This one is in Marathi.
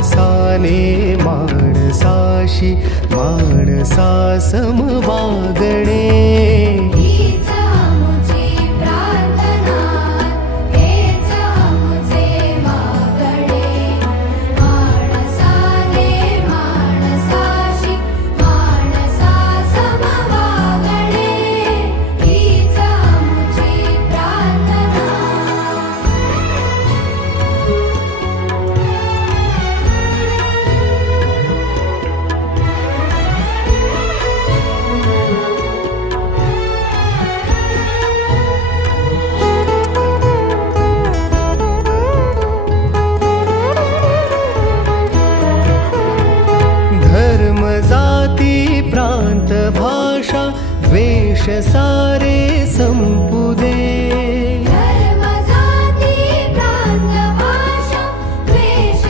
माणसाने माणसाशी माणसा सम वागणे. जाती प्रांत भाषा द्वेष सारे संपुद